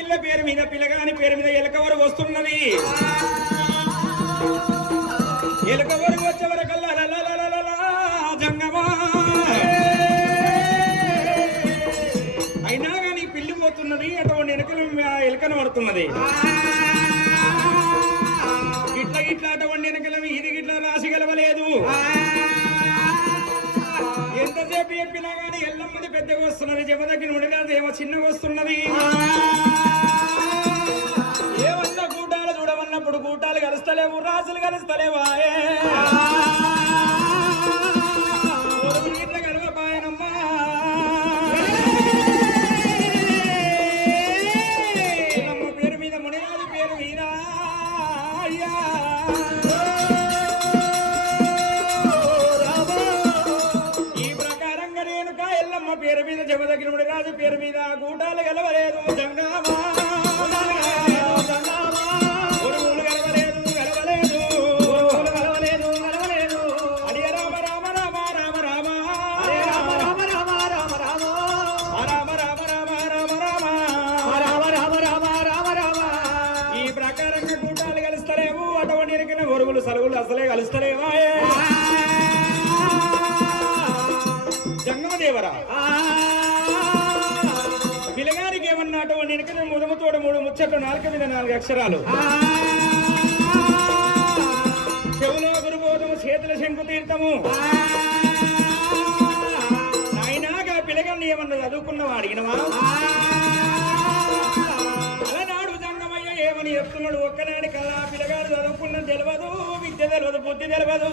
పిల్ల పేరు మీద పిల్లగాని పేరు మీద ఎలక వరకు వస్తున్నది. ఎలక వరకు వచ్చే వరకల్లా జంగమా అయినా కానీ పిల్లి పోతున్నది. అటువంటి ఎలుకలు ఎలుకను పడుతున్నది. గిట్ల గిట్ల అటువంటి ఎలుకలు ఇది గిట్ల రాసి గెలవలేదు. ఎంతసేపు చెప్పినా గానీ ఎల్లమ్మది పెద్దగా వస్తున్నది. జపదగ్గిన ముడిరాదు ఏమో చిన్నగా వస్తున్నది. ఏమన్నా కూటాలు చూడమన్నప్పుడు కూటాలు కలుస్తలేవు, రాజులు కలుస్తలేవా? ఇట్లా కలవపాయనమ్మా. ఎల్లమ్మ పేరు మీద మునిరాజు పేరు మీద అయ్యా పేరు మీద జమదగ్గిన రాజు పేరు మీద కూటాలు గెలవలేదు. జంగామా గురువులు గెలవలేదు గెలవలేదు గెలవలేదు గెలవలేదు. అడియ రామ రామ రామ రామ రామ రామ రామ రామ రామ రామ రామ రామ రామ రామ రామ రామ రామ రామ రామ. ఈ ప్రకారంగా కూటాలు కలుస్తలేవు. అటువంటి ఎరికిన గురువులు సలుగులు అసలే కలుస్తలేవా? జంగమదేవరా పిల్లగారికి ఏమన్నాటో నేను ముదముతోడు 3 ముచ్చట్లు 4 మీద 4 అక్షరాలు. చెవులో గురుబోధము చేతుల శంకు తీర్థము. నాయనాగా పిల్లగాన్ని ఏమన్నా చదువుకున్నావా అడిగినవా? అలనాడు జంగమయ్య ఏమని చెప్తున్నాడు? ఒక్కనాడి కల్లా పిల్లగాడు చదువుకున్నది తెలియదు, విద్య తెలియదు, బుద్ధి తెలియదు.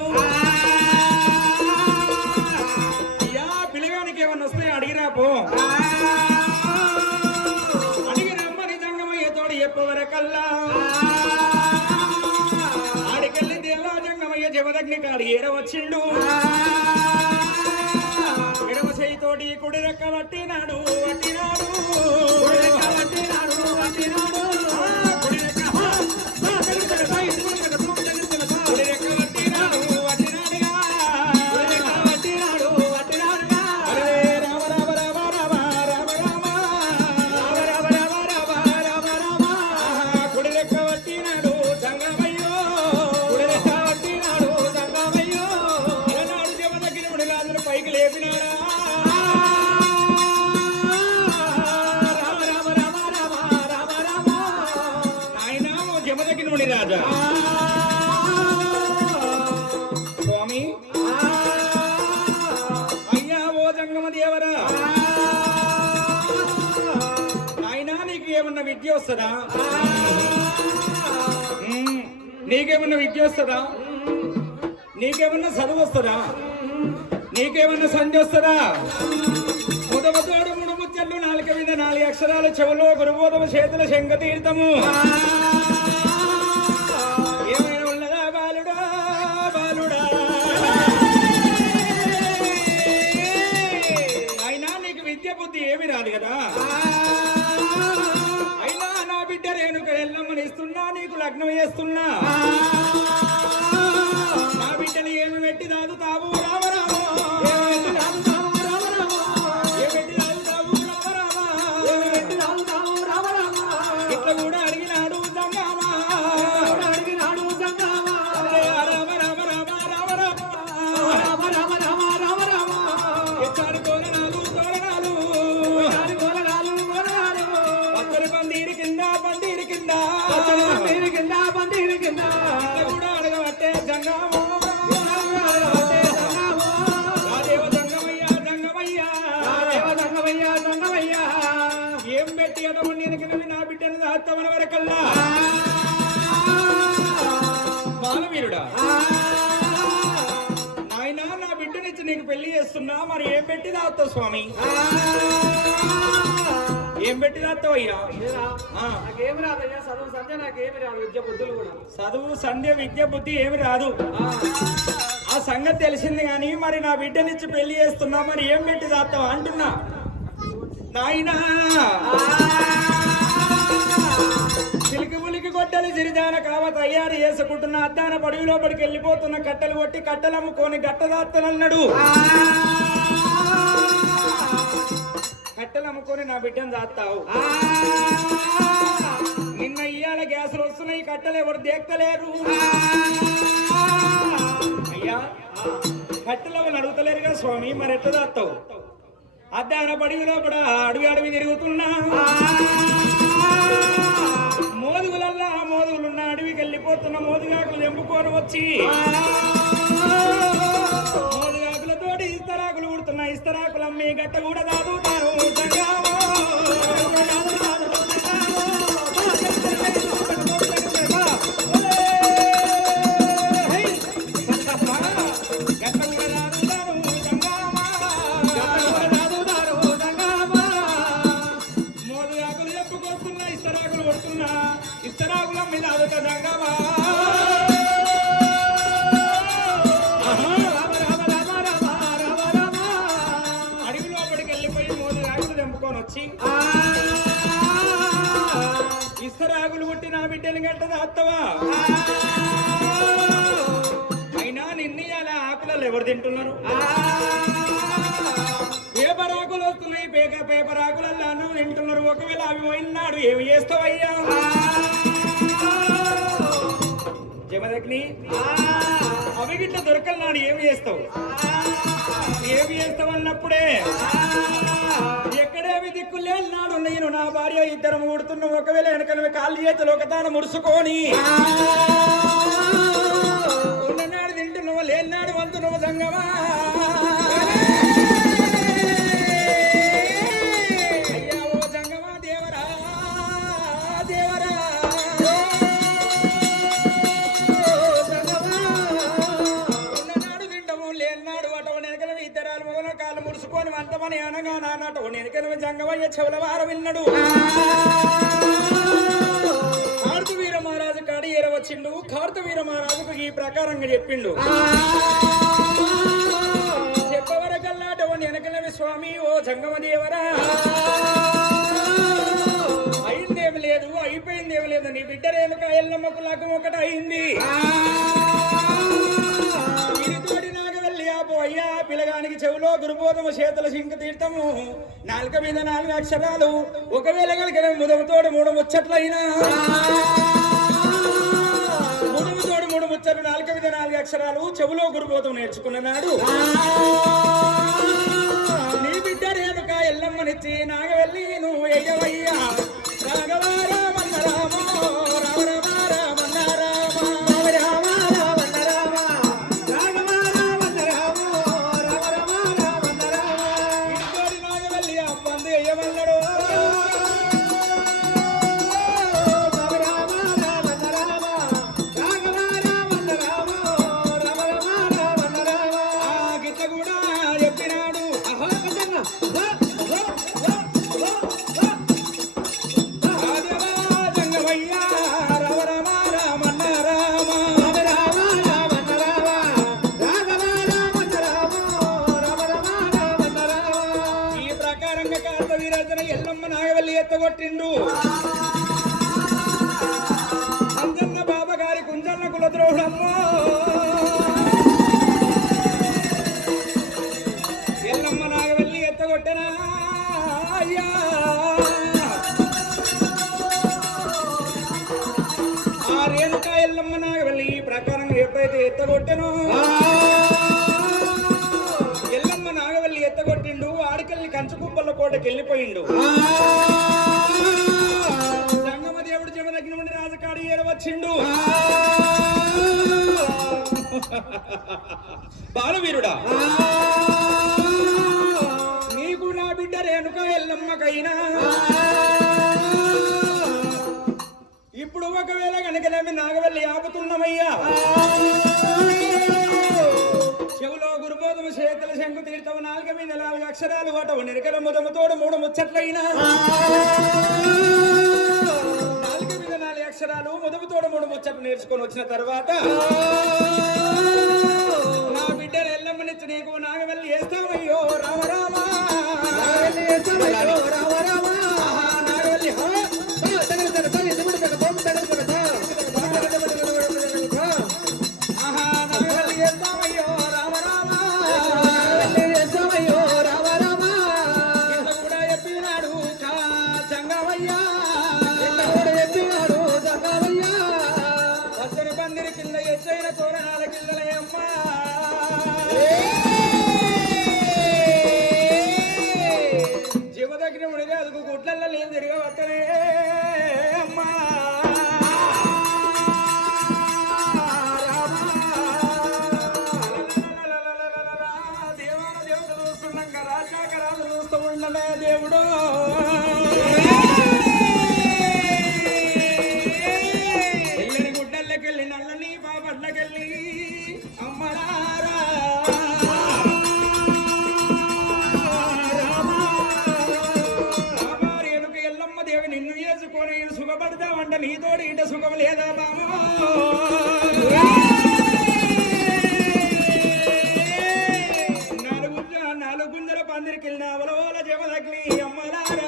పిల్లగానికి ఏమన్నా వస్తే అడిగిరాపో. అడిగి రమ్మని జంగమయ్యతోడు చెప్పవరకల్లా ఆడికెళ్ళి దేవా జంగమయ్య జమదగ్ని కాడి ఏరవచ్చిండు. ఎడమ చేయితోటి కుడి రెక్క పట్టినాడు పట్టినాడు పట్టినాడు పట్టినాడు రాజా. స్వామి అయ్యా ఓ జంగమ దేవరా, నాయనా నీకు ఏమన్నా విద్య వస్తుందా? నీకేమన్నా విద్య వస్తుందా? నీకేమన్నా చదువు వస్తుందా? నీకేమన్నా సంధి వస్తుందా? ముదమతోడు 3 ముచ్చట్లు 4 మీద 4 అక్షరాలు. చెవులో గురుబోధము చేతుల శంఖ తీర్థము. ఏమైనా ఉన్నదా బాలుడా బాలుడా? అయినా నీకు విద్య బుద్ధి ఏమి రాదు కదా. అయినా నా బిడ్డ రేణుక ఎల్లమ్మని ఇస్తున్నా, నీకు లగ్నం చేస్తున్నా. నా బిడ్డని ఏమి పెట్టి దాదుతావు రామరామో? ఇట్లా కూడా అడిగినాడు జంగామా. కూడా అడగబట్టే జంగామో ఏం పెట్టి అటువంటి నా బిడ్డను దాత్తమన వరకల్లా బాలవీరుడా, నాయనా నా బిడ్డనిచ్చి నీకు పెళ్లి చేస్తున్నా, మరి ఏం పెట్టి దాస్తావు స్వామి? ఏం పెట్టి దాస్తావయ్యా? నాకేమి రాదయ్యా, చదువు సంధ్య నాకేమి రాదు, విద్య బుద్ధులు కూడా. చదువు సంధ్య విద్య బుద్ధి ఏమి రాదు, ఆ సంగతి తెలిసింది. కానీ మరి నా బిడ్డనిచ్చి పెళ్లి చేస్తున్నా, మరి ఏం పెట్టి దాస్తావు అంటున్నా. నాయనా చిలికి ములికి గొడ్డలి సిరిదాన కావ తయారు చేసుకుంటున్న అద్దాన పడుగు లోపలికి వెళ్ళిపోతున్న కట్టెలు కొట్టి కట్టెలు అమ్ముకొని గట్టదాత్తనన్నాడు. కట్టెలు అమ్ముకొని నా బిడ్డను దాస్తావు. వస్తున్నాయి కట్టెలు ఎవరు దేక్తలేరు అయ్యా కట్టెలు ఎవరు అడుగుతలేరుగా స్వామి మరి ఎట్లా దాస్తావు అద్దాడ పడివిలో కూడా అడవి తిరుగుతున్నా మోదుగులల్లా మోదుగులున్న అడవికి వెళ్ళిపోతున్న మోదుగాకులు తెంపుకొని వచ్చి మోదుగాకులతోటి ఇస్తరాకులు కుడుతున్న ఇస్తరాకులు అమ్మి గట్ట కూడా దాదుతారు ఇస్తరాగులు కొట్టి నా బిడ్డని గట్టదా అత్తవా అయినా నిన్నయాల ఆకులలో ఎవరు తింటున్నారు పేపరాకులు వస్తున్నాయి పేపరాకులలో అన్నం తింటున్నారు ఒకవేళ అవి పోయినాడు ఏమి చేస్తావయ్యా జమదగ్ని అవి గిట్ల దొరకలనాడు ఏమి చేస్తావు అన్నప్పుడే ఎక్కడేమి దిక్కు లేనాడు నేను నా భార్య ఇద్దరం ఊడుతున్న ఒకవేళ వెనకనవి కాళ్ళు చేతులు ఒకతాన ముడుచుకొని ఉన్ననాడు తింటున్నావు లేనాడు వంతున్నావు సంగమా అయ్యా ఓ సంగమా దేవరా దేవరా ఉన్ననాడు తింటము లేనాడు అటవ వెనకనవి ఇద్దరాలు మొగల కాళ్ళు ముడుచుకొని వంతమని అనగా నాన్నట వెనకనవి జంగమయ్య చెవుల వార విన్నాడు కార్తవీర మహారాజు కాడి ఏరవచ్చిండు కార్తవీర మహారాజుకు ఈ ప్రకారంగా చెప్పిండు చెప్పవరకల్లాటవని వెనకలవి స్వామి ఓ జంగమదేవరా అయిందేమి లేదు అయిపోయిందేమి లేదు నీ బిడ్డ రేణుక ఎల్లమ్మకు లగ్గం ఒకటి అయింది ఇరుతోడి నాకు వెళ్ళి ఆపో అయ్యా పిల్లగానికి చెవులో గురుబోధము చేతుల సింక తీర్థము నాలుక మీద 4 అక్షరాలు ఒకవేళ కనుక ముదముతోడు 3 ముచ్చట్లయినా ముదముతోడు 3 ముచ్చట్లు నాలుక మీద 4 అక్షరాలు చెవులో గురుబోధం నేర్చుకున్నాడు నీ బిడ్డ రేణుక ఎల్లమ్మనిచ్చి నాగవెల్లి నువ్వు ఎయ్యవయ్యా రాఘవారా మన్నరామో రామరామారా మన్నారామా ఎత్తగొట్టిండు అంజన్న బాబా గారి కుంజన్న కులద్రోహుడమ్మో ఎల్లమ్మ నాగవెల్లి ఎత్తగొట్టనా అయ్యా ఆ రేణుక ఎల్లమ్మ నాగవెల్లి ఈ ప్రకారంగా ఎప్పుడైతే ఎత్తగొట్టెనో ఎల్లమ్మ నాగవెల్లి ఎత్తగొట్టిండు ఆడికెళ్ళి కంచుకుప్పల కోటకి వెళ్ళిపోయిండు జంగమదేవుడు జమదగ్ని నుండి రాజకాడి ఏరవచ్చిండు బాలవీరుడా నీకు నా బిడ్డ రేణుక ఎల్లమ్మకైనా ఇప్పుడు ఒకవేళ కనుక నాగవెల్లి ఆపుతున్నామయ్యా చెవులో గురుబోధము చేతుల శంకు తీర్థము నాలుక మీద 4 అక్షరాలు వాటవు నిరకల ముదముతోడు 3 ముచ్చట్లయినా నాలుక మీద 4 అక్షరాలు ముదముతోడు 3 ముచ్చట్లు నేర్చుకొని వచ్చిన తర్వాత నా బిడ్డను ఎల్లమ్మనిచ్చి నీకు నాగవెల్లి వేస్తామయ్యో రామరామా నాగవెల్లి చెప్పినాడు జంగమయ్యా ఎత్తైన తోరణాల కిల్లలయమ్మా జీవదగ్నిముడిగా అదుగు గుట్లల్లో నేను తిరగవత్తనే అమ్మా దేవతలు చూస్తుండగా రాజాకరాలు చూస్తూ ఉండలే దేవుడు ఎల్లని గుడ్డల్లకెళ్ళి నల్లని బాబడ్లకెళ్ళి అమ్మలారా ఎల్లమ్మ దేవి నిన్ను చేసుకొని సుఖపడతావంట నీతోడి ఇట సుఖం లేదా బామో నాలుగు గుంజల పందిరికెళ్ళిన అవలవోల జమదగ్ని అమ్మలారా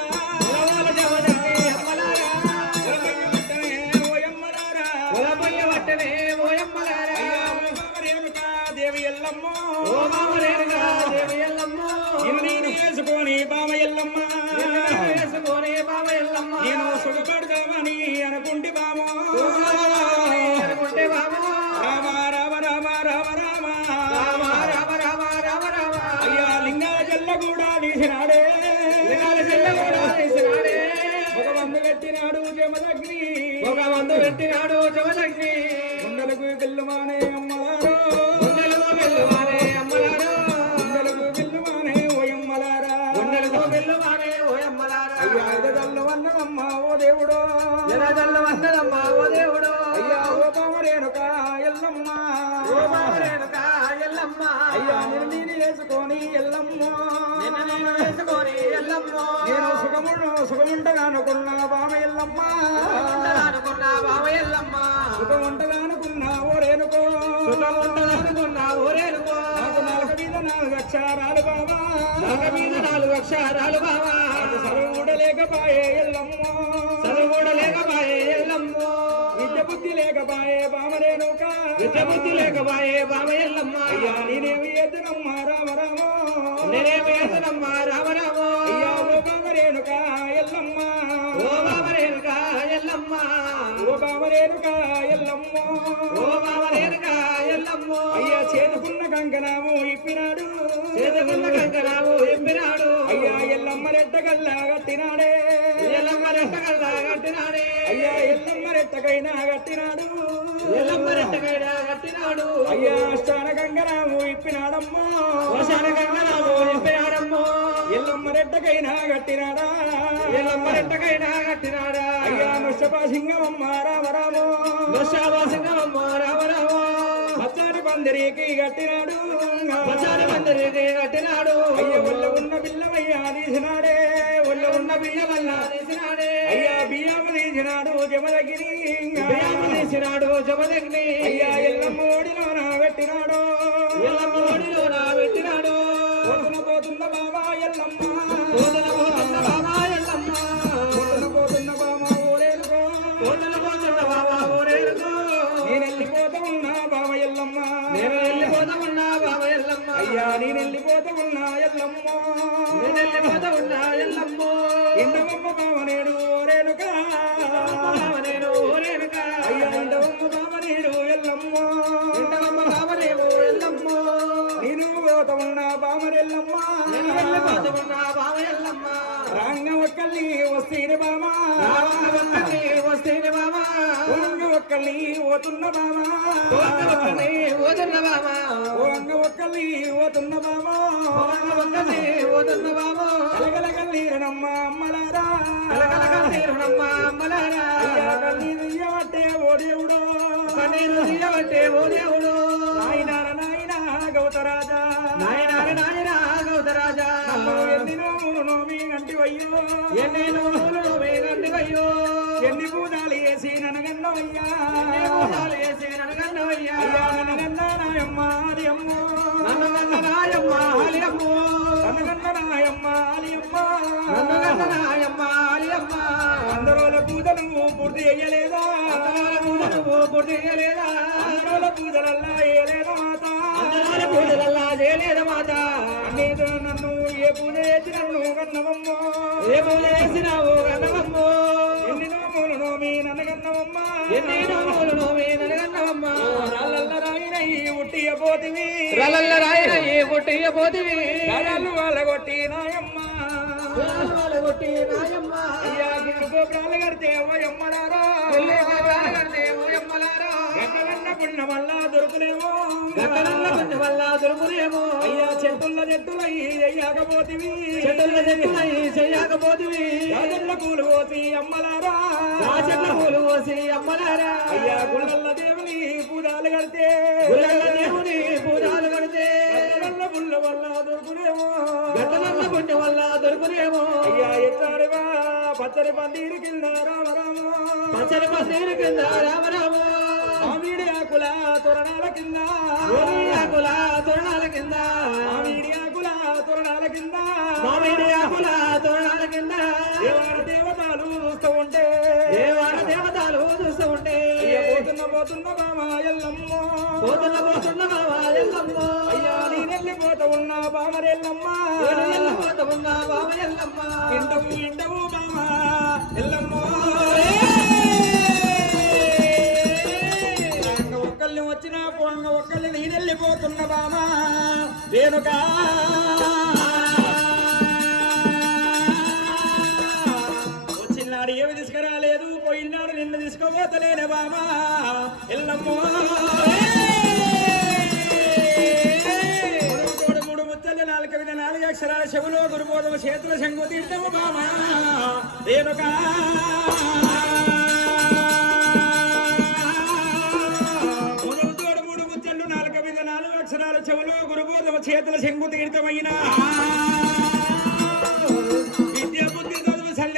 దేవి ఎల్లమ్మ వేసుకొని బామ ఎల్లమ్మ నేను సుఖపడదామని అనుకుంటే బామో రామ రామ రామ రామ రామ అయ్యా లింగాల జల్ల కూడా తీసినాడే ఒక వంద పెట్టినాడు జమదగ్ని గుండెలకు పిల్లమానే అమ్మలారో గుండెలకు పిల్లమానే ఓయమ్మలారా అయ్యా ఎదగల్లు వన్నదమ్మా ఓ దేవుడో అయ్యా ఓ బామరేనుక ఎల్లమ్మ అయ్యా నేను వేసుకొని ఎల్లమ్మ నేను సుఖముంటగా అనుకున్నా బామ ఎల్లమ్మ సుఖముంటగా అనుకున్నా ఓ రేనుకో నాకు నాలుగు మీద 4 అక్షరాలు బాబా చదువుడలేకపాయే ఎల్లమ్మ విద్య బుద్ధి లేకపాయే బామరేనుక అయ్యా నేనేమి ఎద్దునమ్మా రామ అయ్యా ఓ బామరేనుక ఎల్లమ్మ అయ్యా చేతుకున్న కంకణము ఇప్పినాడు అయ్యా ఎల్లమ్మ రెట్టగల్లా కట్టినాడే అయ్యా ఎల్లమ్మ రెట్టకైనా కట్టినాడు అయ్యా అష్టాన కంకణము ఇప్పినాడమ్మా ఎల్లమ్మ రెట్టకైనా కట్టినాడా అయ్యా నృషపాసింగమమ్మ రామరామో పచ్చారి పందిరికి కట్టినాడు అయ్యా ఒళ్ళ ఉన్న బిల్లమయ్యా తీసినాడే అయ్యా బియ్యము తీసినాడు జమదగిరి అయ్యా ఎల్లమ్మ ఓడిలోన పెట్టినాడు పోతున్న బాబా ఎల్లమ్మ పోతున్న బాబా ఓరేరుకో నేను వెళ్ళిపోతా ఉన్నా బాబా ఎల్లమ్మ అయ్యా నేను వెళ్ళిపోతా ఉన్నా ఎల్లమ్మ ఇండవమ్మ బావ నేడు ఓరేనుక అయ్యా ఇండవమ్మ బావ నేడు ఎల్లమ్మ నేను పోతా ఉన్నా బామరెల్లమ్మ రంగ ఒక్కల్ని వస్తేనే బామా రంగ ఒక్కల్ని పోతున్న బామా రంగ ఒక్కల్ని పోతున్న బామా కలగలగల్లీరనమ్మ అమ్మలారా అయ్యా కన్నీరు ఇయ్యబట్టే ఓ దేవుడు నాయనా గౌతరాజా ఎన్ని నోములు నోమి గంటివయ్యో ఎన్ని పూజాలు వేసి ననగన్నవయ్యా అయ్యా ననగన్న నాయమ్మ ఆలియమ్మ అందరోల పూజలు పూర్తి అయ్యలేదా అందరోల పూజలల్లా చేయలేదా మాత నేను నన్ను ఏ పూజ చేసి నన్ను కన్నవమ్మో ఎన్ని నోములు నోమి నన్ను కన్నవమ్మ రాళ్ళ పుట్టియపోతివి రలల్ల రాయన ఏ కొట్టియపోతివి కరాలు వాళ్ళగొట్టి నాయమ్మ కొట్టి నాయమ్మ అయ్యా గుళ్ళు గోపురాలు కడితే ఓ ఎమ్మలారా గంగవన్న పుణ్య వల్ల దొరుకునేమో వల్ల దొరుకునేమో అయ్యా చెట్టుల చెట్టులయ్యి చెయ్యకపోతివి చెట్టుల చెట్టులయ్యి చెయ్యకపోతివి రాజన్న పూలు పోసి అమ్మలారా రాజన్న పూలు పోసి అమ్మలారా అయ్యా గుళ్ళల్ల దేవుని పూజాలు కడితే గుళ్ళల్ల దేవుని పూజాలు కడితే గంగవన్న పుణ్య వల్ల దొరుకునేమో గంగవన్న పుణ్య వల్ల దొరుకునేమో అయ్యా ఎట్లాడివా పచ్చని పందిరి కింద రామరామ పచ్చని పందిరి కింద రామరామ మామిడి ఆకుల తోరణాల కింద ఆకుల తోరణాల కింద మామిడి ఆకుల తోరణాల కింద మామిడి ఆకుల తోరణాల కింద దేవాల దేవతలు చూస్తూ ఉంటే దేవాల దేవతలు చూస్తూ ఉంటే పోతున్న బామ ఎల్లమ్మ పోతున్న బామ ఎల్లమ్మ అయ్యా నేనెళ్ళిపోతా ఉన్నా బామరెల్లమ్మ వెళ్ళిపోతా ఉన్నా బామ ఎల్లమ్మ ఇంటవు బామ ఎల్లమ్మ ఒక్కల్ని వచ్చినా పోంగ ఒక్కల్ని నేనెళ్ళిపోతున్న బామ రేణుకా వచ్చినాడు ఏమి తీసుకురాలేదు పోయినాడు నిన్ను తీసుకోబోతలేనే బామా ఎల్లమ్మో మూడు ముచ్చలు నాలుగు కవిత 4 అక్షరాల చెవులో గురుబోధము చేతుల శంగు తీర్థము బామా రేణుకా మూడు ముచ్చలు 4 కవిత 4 అక్షరాల చెవులో గురుబోధము చేతుల శంగు తీర్థమైనా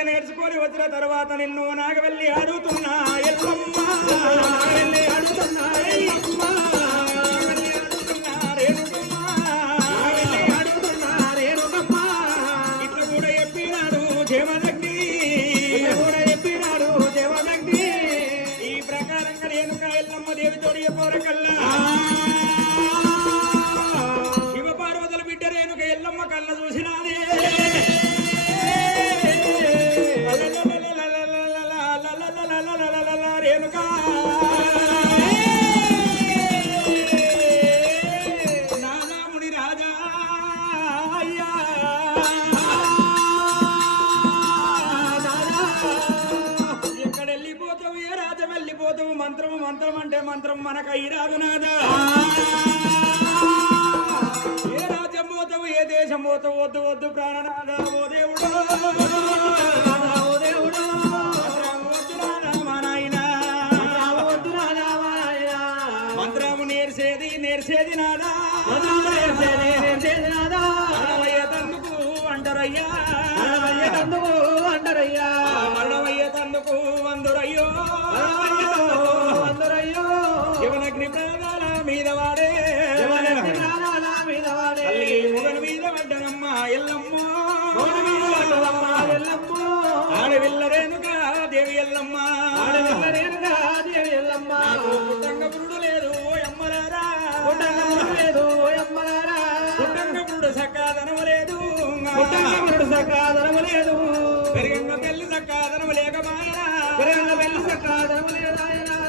నేర్చుకొని వచ్చిన తర్వాత నిన్ను నాగవెల్లి అడుగుతున్నా ఎల్లమ్మ ఇట్లా కూడా చెప్పినాడు జయమదగ్ని ఈ ప్రకారంగా రేణుకా ఎల్లమ్మ దేవితోడి పోరకల్లా శివ పార్వతుల బిడ్డ రేణుక ఎల్లమ్మ కళ్ళ చూసినాదే రేణుకా నానాముని రాజా అయ్యా ఎక్కడ వెళ్ళిపోతావు ఏ రాజా వెళ్ళిపోతావు మంత్రము మంత్రం అంటే మంత్రం మనకు అయ్యిరాదు నాదా ఏ రాజ్యం పోతావు ఏ దేశం పోతావు వద్దు వద్దు ప్రాణనాదా ఓ దేవుడు నేర్చేది నాదా మరణమయ్య తందుకు అంటారయ్యా మరణమయ్య తందుకు అందరయ్యో శివనగ్ని ప్రాణాల మీద వాడే మొగల మీద పడ్డనమ్మ ఎల్లమ్మ ఆడవిల్ల రేణుకా దేవి ఎల్లమ్మ పుట్టంగ పురుడు లేదు పుట్టంగపురుడు సక్కాదనము లేదు పెరిగంగ పెళ్లి సక్కాదనము లేకమాయనా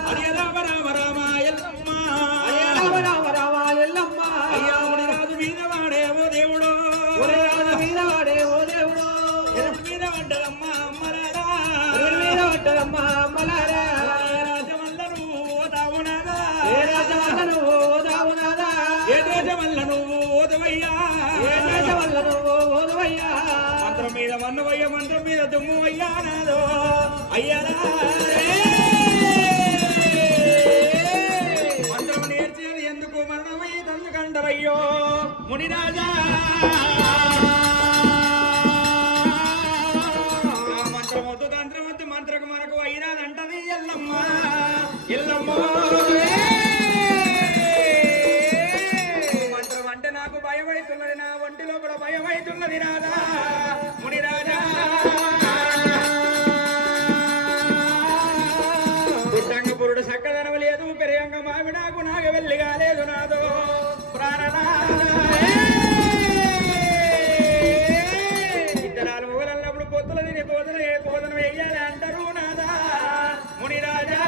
అరే రామ రామ రామ ఎల్లమ్మ అయ్యాముడి రాజు మీద వాడే ఓ దేవుడు ఎరుపు మీద పడ్డదమ్మ అమ్మలారా రాజమల్లను ఓదావునాదా ఏ దేశమల్ల నువ్వు ఓదవయ్యా మంత్రం మీద మన్నవయ్య మంత్రం మీద దుమ్ము అయ్యా నాదో అయ్యారా మంత్రం నేర్చేది ఎందుకు మరణమయ్య తందుకంటారయ్యో మునిరాజా మంత్రమొద్దు తంత్రమొద్దు మంత్రకు మనకు అయినాదంటది ఎల్లమ్మ నాకు భయమైతున్నది నా ఒంటిలో కూడా భయమైతున్నది రాదా మునిరాజా పుట్టంగపురుడు చక్కదనం లేదు పెరియంగ మావిడాకు నాగ వెళ్ళి కాలేదు నాదో ప్రాణనా ఇద్దరాలు మొగలన్నప్పుడు పొత్తుల తిని పోదన ఏ పోదన వెయ్యాలి అంటారు నాదా మునిరాజా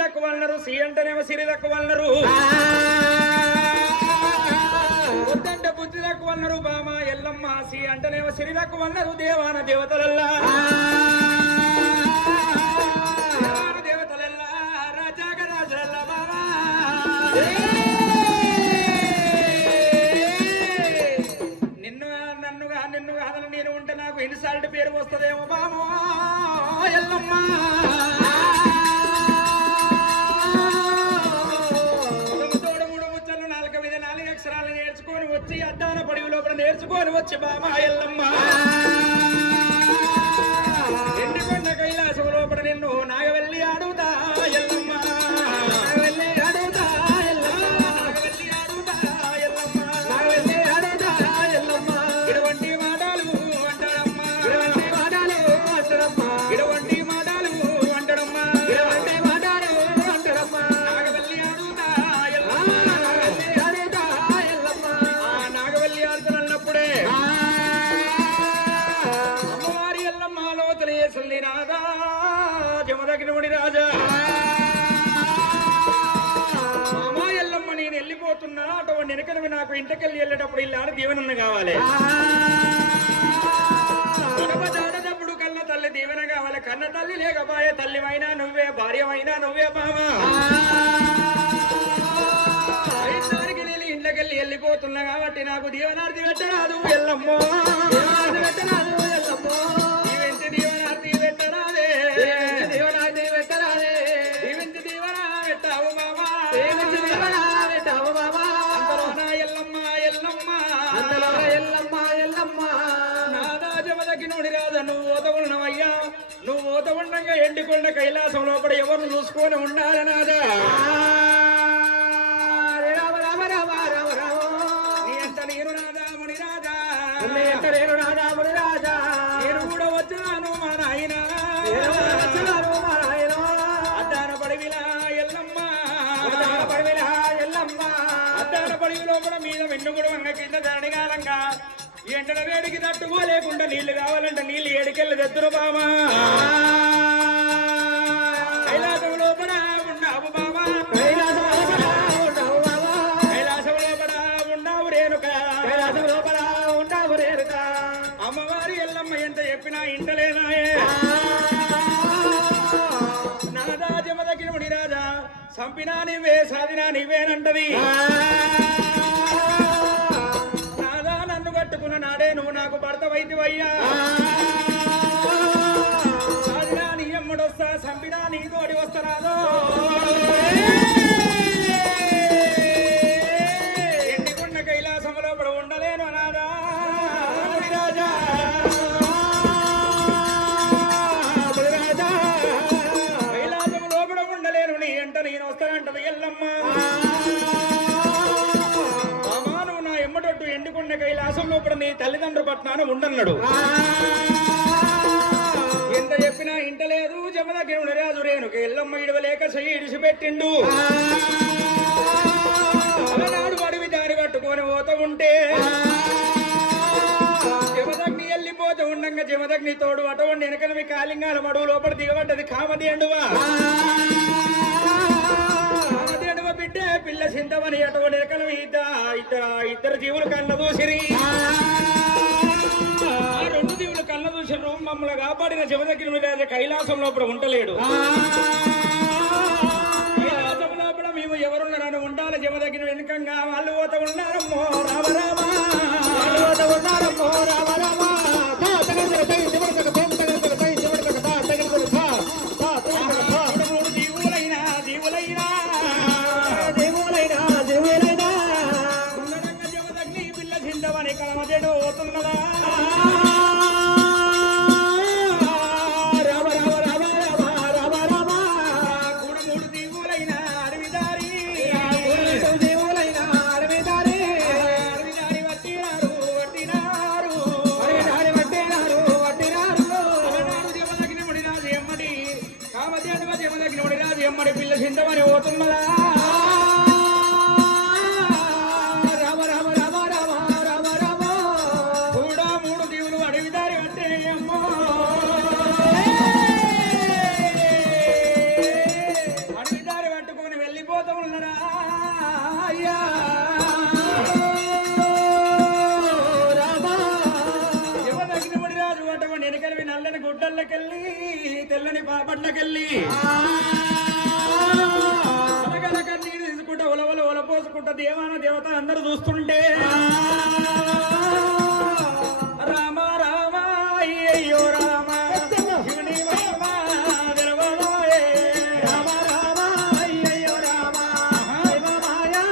తక్కువ అన్నారు సి అంటేనేమో సిరి తక్కువ అన్నారు వద్దంటే బుద్ధి తక్కువ అన్నారు బామ ఎల్లమ్మ సి అంటేనేమో సిరి తక్కువ అన్నారు దేవాన దేవతలల్లా దేవతలల్లా రాజాగ రాజులల్లా బామా నిన్ను కాదని నేను ఉంటే నాకు ఇన్సాల్ట్ పేరు వస్తుందేమో బామో ఎల్లమ్మ తోడు మూడు ముచ్చలు 4 మీద 4 అక్షరాలు నేర్చుకొని వచ్చి అద్దాన పొడివి లోపల నేర్చుకొని వచ్చి బామా ఎల్లమ్మ ఎండికొండ కైలాసం లోపల నిన్ను నాగవెల్లి ఆడుతా ఎల్లమ్మ నాగవెల్లి ఆడుతా ఎల్లమ్మ నాగవెల్లి ఆడుతా ఎల్లమ్మ నాగవెల్లి ఆడుతా ఎల్లమ్మ ఇటువంటి మాటలు అంటాడమ్మా ఇటువంటి మాటలు అంటాడమ్మా ఇటువంటి మాటలు అంటాడమ్మా ఇటువంటి మాటలు అంటాడమ్మా నాగవెల్లి ఆడుతా ఎల్లమ్మ నాగవెల్లి ఆడుతా ఎల్లమ్మ ఆ నాగవెల్లి ఆడుతున్నప్పుడే అమ్మవారి ఎల్లమ్మ లోతులు వేసింది రాధా జమదగ్నిముడి రాజా మామా ఎల్లమ్మ నేను వెళ్ళిపోతున్నా అటువంటి వెనకనవి నాకు ఇంటికెళ్ళి వెళ్ళేటప్పుడు ఇల్లాడు దీవెనన్ను కావాలి జాడదప్పుడు కన్న తల్లి దీవెన కావాలి కన్న తల్లి లేకపాయే తల్లివైనా నువ్వే భార్యమైనా నువ్వే బామా ఇంటికి నేను ఇంట్లోకెళ్ళి వెళ్ళిపోతున్నా కాబట్టి నాకు దీవనార్థి పెట్టరాదు ఎల్లమ్మో పెట్టరాదు ఎల్లమ్మో దీవెంచి దీవనార్థి పెట్టరాదే దీవనార్థి పెట్టరాదే దీవెంచి దీవన పెట్టావు బామా దీవెంచి దీవన పెట్టావు బామా అంతలోన ఎల్లమ్మ ఎల్లమ్మ అంతలో ఎల్లమ్మ ఎల్లమ్మ నాదా జమదగ్నిముడి రాజా నువ్వు ఓత ఉన్నవయ్యా నువ్వు ఓత ఉండంగా ఎండికొండ కైలాసం లోపల ఎవరు చూసుకొని ఉండాలి నాదా నేను రాధాముడి రాజా నేను కూడా వచ్చాను మా నాయన అద్దాన పడివిలా ఎల్లమ్మ అద్దాన పడివిలా ఎల్లమ్మ అద్దాన పడివి లోపల మీద వెన్నుముడు వంగ కింద దానిగాలంగా ఎండల వేడికి తట్టుకోలేకుండా నీళ్లు కావాలంటే నీళ్లు ఏడికెళ్ళి తెత్తురు బామా కైలాసం లోపల ఉన్నావు బామా కైలాసం లోపల ఉన్నావు బామా కైలాసం లోపల ఉన్నావు రేణుక కైలాసం లోపల ఉన్నావు రేణుక అమ్మవారి ఎల్లమ్మ ఎంత చెప్పినా ఇంటలేనాయే నాదా జమదగ్నిముడి రాజా సంపినా నీవే సాధినా నీవేనంటది నాదా నన్ను కట్టుకున్న నాడే నువ్వు నాకు భర్త వైద్యవయ్యా సాధినా నీ అమ్మడొస్తా సంపినా నీ తోడి వస్తరాదో ఎండికొండ కైలాసంలో కూడా ఉండలేను నాదా రాజా కైలాసంలో కూడా ఉండలేను నీ ఎంట నేను వస్తానంటది ఎల్లమ్మ అమాను నా ఎమ్మటొట్టు ఎండికొండ కైలాసంలో కూడా నీ తల్లిదండ్రుల పట్నాన ఉండన్నాడు ఎంత చెప్పినా ఇంటలేదు జమదగ్నిముడి రాజు రేణుక ఎల్లమ్మ ఇడవలేక చెయ్యి ఇడిచిపెట్టిండు అలనాడు అడవి దారి కట్టుకొని పోతూ ఉంటే జమదగ్ని వెళ్ళిపోతూ ఉండంగా జమదగ్ని తోడు అటువంటి వెనకనవి కాలింగాల మడువు లోపల దిగబడ్డది కామధేండువా కామధేండువ బిడ్డ పిల్ల సింతమని అటువంటి వెనకనవి ఇద్దరు జీవులు కళ్ళ దూసిరి ఆ 2 జీవులు కళ్ళ దూసిరు మమ్మల్ని కాపాడిన జమదగ్నిముడి రాజు కైలాసం లోపల ఉండలేడు కైలాసం లోపల మేము ఎవరున్నారని ఉండాలి జమదగ్ని వెనుకంగా వాళ్ళు పోత ఉన్నారమ్మో రామ రామ వాళ్ళు పోత ఉన్నారమ్మో రామ రామ జీవులైనా జీవులైనా దేవులైనా దేవులైనా ఉండడంగా జమదగ్ని పిల్ల చిందవని కలమదేడు పోతున్నదా ఎమ్మడి పిల్ల చింతమని పోతున్నదా రామ రామ రామ రామ రామ రామ కూడా 3 దీవులు అడవి దారి అంటే అమ్మో అడవి దారి వెళ్ళిపోతూ ఉన్నరా అయ్యా యువదగ్నిముడి రాజు అటువంటి వెనకలివి నల్లని గుడ్డల్లకెళ్ళి తెల్లని పాపట్లకెళ్ళి కన్నీరు తీసుకుంటా ఉలవలు ఉలపోసుకుంటా దేవాన దేవత అందరూ చూస్తుంటే రామ రామ అయ్యో రామ శివుని మహిమ తెలవదాయే. రామ రామ అయ్యో రామ శివ మాయా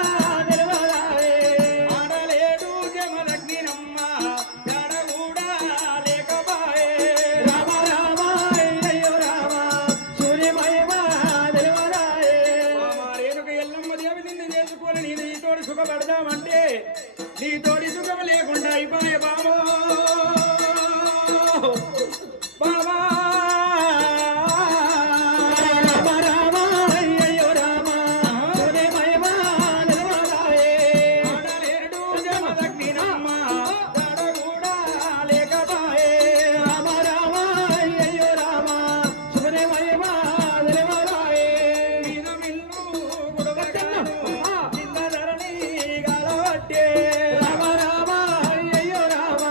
తెలవదాయే. ఆడలేడు జమదగ్నినమ్మ జాడ కూడా లేకపాయే. రామ రామ అయ్యో రామ శివుని మహిమ తెలవదాయే. రేణుక ఎల్లమ్మ దేవి నిన్ను చేసుకొని నేను నీతోటి సుఖపడదామంటే నీతోటి సుఖం లేకుండా అయిపోయే బాబో బాబా రామ రామ అయ్యో రామ శివుని మహిమ తెలవదాయే. ఆడలేడు జమదగ్నినమ్మ జాడ కూడా లేకపాయే. రామ రామ అయ్యో రామ శివుని మహిమ తెలవదాయే. మీద మిల్లు గుడవగాను కింద ధరణి గాలవట్టే. రామ రామ అయ్యో రామ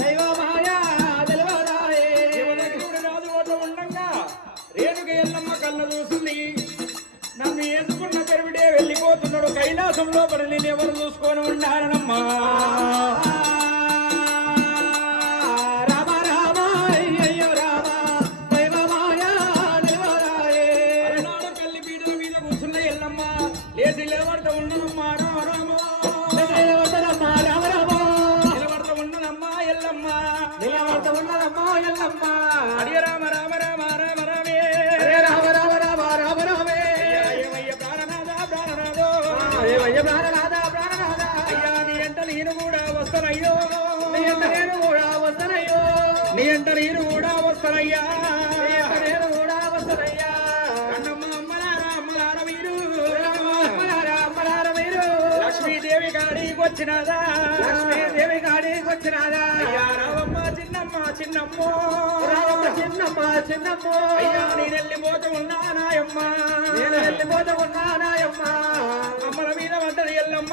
దైవ మాయా తెలవదాయే. శివదగ్నిముడి రాజు ఓట ఉండంగా రేణుక ఎల్లమ్మ కళ్ళ చూసింది. నన్ను వేసుకున్న పెరువిడే వెళ్ళిపోతున్నాడు కైలాసంలో పడి నేను ఎవరు చూసుకొని ఉండాలనమ్మా. రామ రామ అయ్యో రామ దైవ మాయా తెలవదాయే. అలనాడు కల్లి పీటల మీద కూర్చున్న ఎల్లమ్మ లేచి నిలబడతా ఉన్నదమ్మా రామ రామ నిలబడతానమ్మా రామ రామ నిలబడతా ఉన్నదమ్మా ఎల్లమ్మ నిలబడతా ఉన్నదమ్మా ఎల్లమ్మ. హరి రామ రామ రామ రామ రామే హరే రామ రామ రామ రామ రామే. ఏమయ్య ప్రాణనాథ ప్రాణనాథో ఏమయ్య ప్రాణనాథ ప్రాణనాథ. అయ్యా నీ ఎంట నేను కూడా వస్తానయ్యో నీ ఎంట నేను కూడా వస్తానయ్యో నీ ఎంట నేను కూడా వస్తానయ్యా నీ ఎంట నేను కూడా వస్తానయ్యా. అన్నమ్మ అమ్మలారా అమ్మలార మీరు అమ్మలారా అమ్మలార మీరు లక్ష్మీదేవి కాడికి వచ్చినాదా లక్ష్మీదేవి కాడికి వచ్చినాదా. అయ్యా రావమ్మ చిన్నమ్మ చిన్నమ్మో రావమ్మ చిన్నమ్మ చిన్నమ్మో. అయ్యా నేను వెళ్ళిపోతూ ఉన్నా నాయమ్మ నేను వెళ్ళిపోతూ ఉన్నా నాయమ్మ. అమ్మల మీద పడ్డది ఎల్లమ్మ.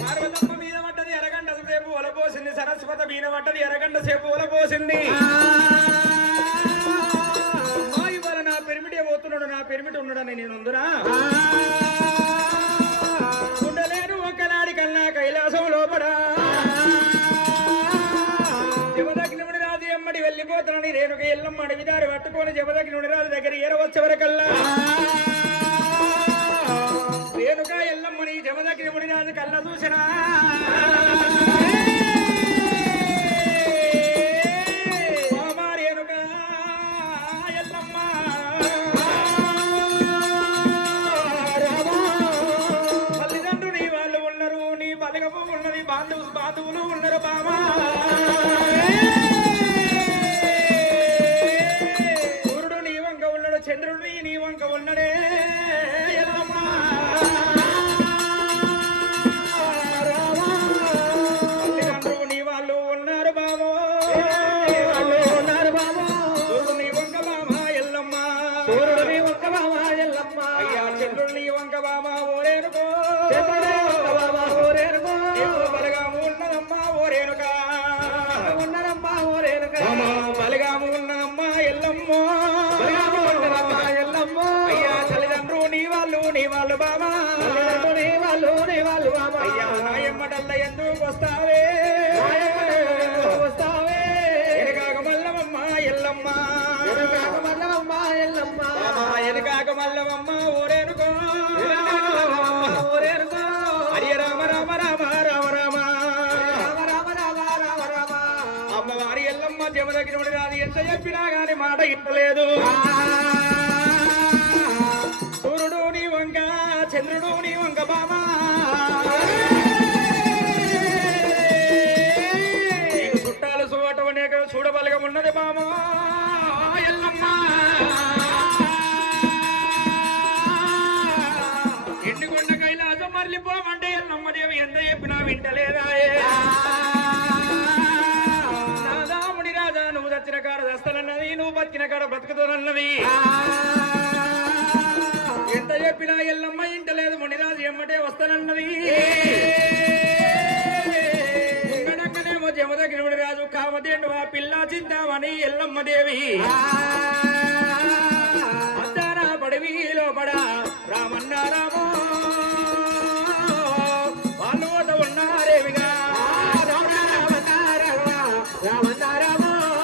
పార్వతమ్మ మీద పడ్డది అరగంట సేపు ఒలపోసింది. సరస్వత మీద పడ్డది అరగంట సేపు ఒలపోసింది. ఇవాళ నా పెరిమిటే పోతున్నాడు నా పెరిమిటి ఉన్నాడని నేను ఉందునా ఉండలేను ఒకనాడి కన్నా కైలాసం లోపడా. జమదగ్నిముడి రాజు ఎమ్మడి వెళ్ళిపోతానని రేణుక ఎల్లమ్మ అడవిదారి పట్టుకొని జమదగ్నిముడి రాజు దగ్గర ఏరవచ్చే వరకల్లా రేణుక ఎల్లమ్మని జమదగ్నిముడి రాజు కళ్ళ చూసినా రేణుక ఎల్లమ్మ తల్లిదండ్రులు నీ వాళ్ళు ఉన్నారు నీ బలగము ఉన్నది బాంధవులు ఉన్నారు బామా. సూర్యుడు నీ వంక ఉన్నాడు చంద్రుడు నీ వంక ఉన్నాడే ఎల్లమ్మ. తల్లిదండ్రులు నీ వాళ్ళు ఉన్నారు బాబో ఉన్నారు బాబో. సూర్యుడు నీ వంక బామ ఎల్లమ్మ సూర్యుడు నీ వంక బామ ఎల్లమ్మ. అయ్యా చంద్రుడు నీ వంక బామ ఓరేనుకో ఓరేనుకో బలగాము ఉన్నదమ్మా ఓరేనుక ఉన్నదమ్మా ఓరేనుక బలగాము ఉన్నదమ్మా ఎల్లమ్మ ఉన్నదమ్మా ఎల్లమ్మ. అయ్యా తల్లిదండ్రులు నీ వాళ్ళు బామా నీ వాళ్ళు బామా. అయ్యా నాయమ్మడల్ల ఎందుకు వస్తావే వస్తావే ఎనకాక మల్లమమ్మ ఎల్లమ్మ ఎనకాక మల్లమమ్మ ఎల్లమ్మ ఎనకాక మల్లమమ్మ ఓరేనుకో ఓరేనుకో. హరి రామ రామ రామ రామ రామ రామ రామ రామ రామ రామ. అమ్మవారి ఎల్లమ్మ జమదగ్నిముడి రాదు ఎంత చెప్పినా గాని మాట ఇంటలేదు. సూర్యుడు నీ వంక చంద్రుడు నీ వంక బామా. నీకు చుట్టాలు చూడటం అనేక చూడబలగం ఉన్నది బామా ఎల్లమ్మ. ఎండుకొండ కైలాసం మరలిపోమంటే ఎల్లమ్మ దేవి ఎంత చెప్పినా వింటలేదా. నాదాముడి రాజా నువ్వు దచ్చిన కాడ దస్తలన్నది నువ్వు బతికిన బతికిన కాడ బ్రతుకుతానన్నది ఎంత చెప్పినా ఎల్లమ్మ ఇంట లేదు మునిరాజు ఎమ్మటే వస్తానన్నది ఉంగడంగానేమో జమదగిరి మునిరాజు కామదేండు ఆ పిల్ల చింతామని ఎల్లమ్మ దేవి అద్దాన పడివి లోపడ రామన్న రామ